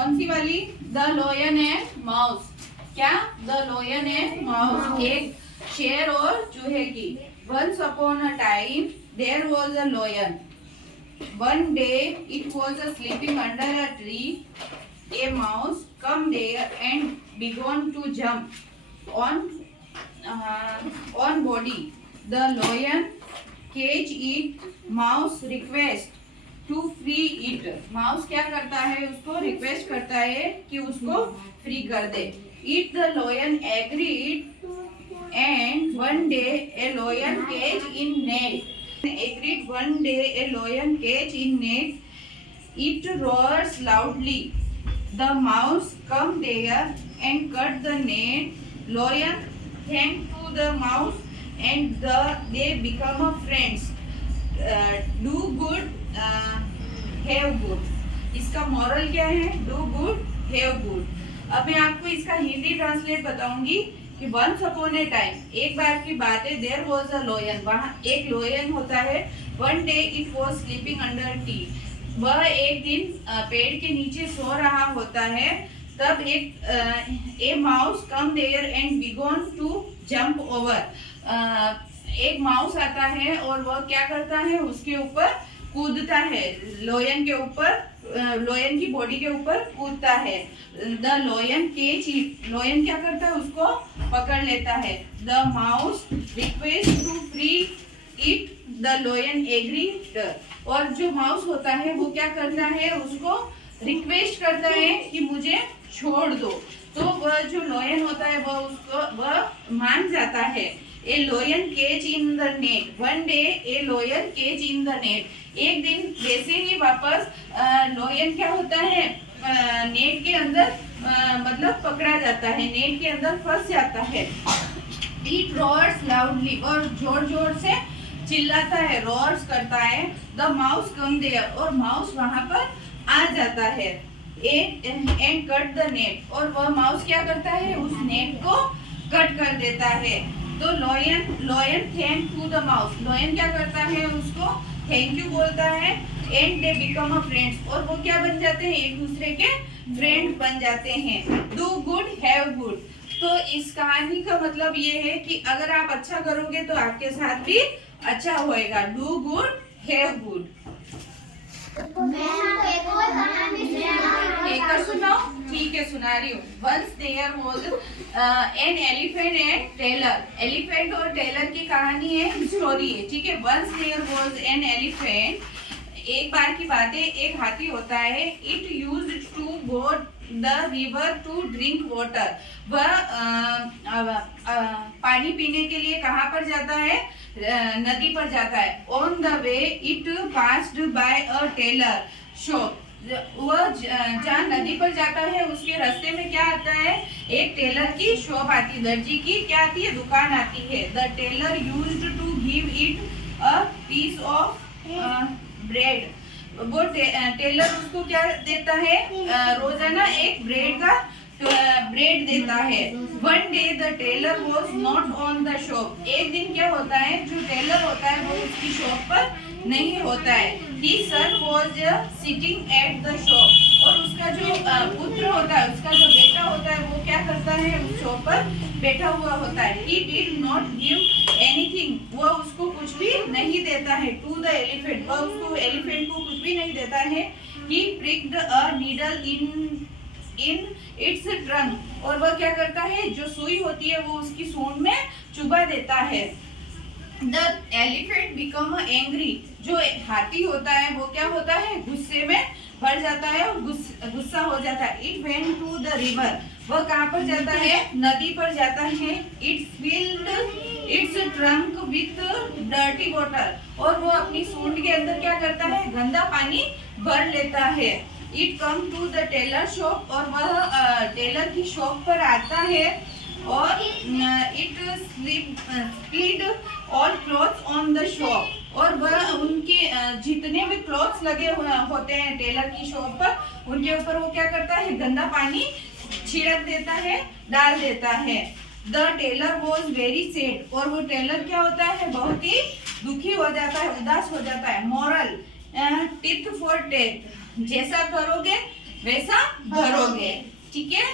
कौन सी वाली? The lion and mouse. क्या? द लोयन एंड माउस, एक शेर और चूहे की। Once upon a time there was a lion. One day it was sleeping under a tree. A mouse come there and began to jump on body. The lion cage it. Mouse request to free it. Mouse क्या करता है? उसको request करता है कि उसको free कर दे। It the lion agreed and one day a lion cage in net. Agreed one day a lion cage in net. It roars loudly. The mouse come there and cut the net. Lion thank to the mouse and they become a friends. Do good, have good. इसका moral क्या है? Do good, have good. अब मैं आपको इसका Hindi translate बताऊंगी कि once upon ए time, एक बार की बात है, देयर वाज अ लोयन, वहाँ एक लोयन होता है। One day it was sleeping under T, वह एक दिन पेड़ के नीचे सो रहा होता है। तब a mouse come there and began to jump over. एक माउस आता है और वह क्या करता है? उसके ऊपर कूदता है, लोयन के ऊपर, लोयन की बॉडी के ऊपर कूदता है। The lion cage it, lion क्या करता है? उसको पकड़ लेता है। The mouse request to free it, the lion agreed. और जो माउस होता है वो क्या करता है? उसको रिक्वेस्ट करता है कि मुझे छोड़ दो। तो वह जो लोयन होता है वह मान जाता है। A lion cage in the net, one day a lion cage in the net. एक दिन वैसे ही वापस लोयन क्या होता है? नेट के अंदर मतलब पकड़ा जाता है, नेट के अंदर फंस जाता है। इट रोर्स लाउडली, और जोर जोर से चिल्लाता है, रोर्स करता है। द माउस कम देयर, और माउस वहां पर आ जाता है। एंड कट द नेट, और वह माउस क्या करता है? उस नेट को कट कर देता है। तो lion thank to the mouse, lion क्या करता है? उसको थैंक यू बोलता है। And they become a friends, और वो क्या बन जाते हैं? एक दूसरे के फ्रेंड बन जाते हैं। Do good have good. तो इस कहानी का मतलब ये है कि अगर आप अच्छा करोगे तो आपके साथ भी अच्छा होएगा। Do good have good. एक सुनाओ? ठीक है, सुना रही हूँ। Once there was an elephant and tailor. Elephant और टेलर की कहानी है, स्टोरी है, ठीक है। Once there was an elephant, एक बार की बात है, एक हाथी होता है। It used to go the river to drink water. वह पानी पीने के लिए कहाँ पर जाता है? नदी पर जाता है। On the way it passed by a tailor shop. वह जहाँ नदी पर जाता है उसके रास्ते में क्या आता है? एक टेलर की शॉप आती है, दर्जी की क्या आती है? दुकान आती है। The tailor used to give it a piece of bread. वो टेलर उसको क्या देता है? रोजाना एक ब्रेड देता है। One day the tailor was not on the shop. एक दिन क्या होता है? जो टेलर होता है वो उसकी शॉप पर नहीं होता है। His son was sitting at the shop, और उसका जो पुत्र होता है, उसका जो बेटा होता है, वो क्या करता है? उस शॉप पर बैठा हुआ होता है। He did not give anything, वो उसको कुछ भी नहीं देता है। To the elephant, वह उसको एलिफेंट को कुछ भी नहीं देता है। He pricked a needle in its trunk, और वह क्या करता है? जो सुई होती है वो उसकी सूंड में चुबा देता है। The elephant become angry, जो हाथी होता है वो क्या होता है? गुस्से में भर जाता है और गुस्सा हो जाता है। It went to the river, वह कहाँ पर जाता है? नदी पर जाता है। It filled its trunk with dirty water, और वो अपनी सूंड के अंदर क्या करता है? गंदा पानी भर लेता है। It come to the tailor shop, और वह टेलर की शॉप पर आता है। और it split all clothes on the shop, और वह उनके जितने भी क्लॉथ्स लगे हुए होते हैं टेलर की शॉप पर, उनके ऊपर वो क्या करता है? गंदा पानी छिड़क देता है, डाल देता है। The tailor was very sad, और वो टेलर क्या होता है? बहुत ही दुखी हो जाता है, उदास हो जाता है। मॉरल, टिथ फॉर टेथ, जैसा करोगे वैसा भरोगे, ठीक है।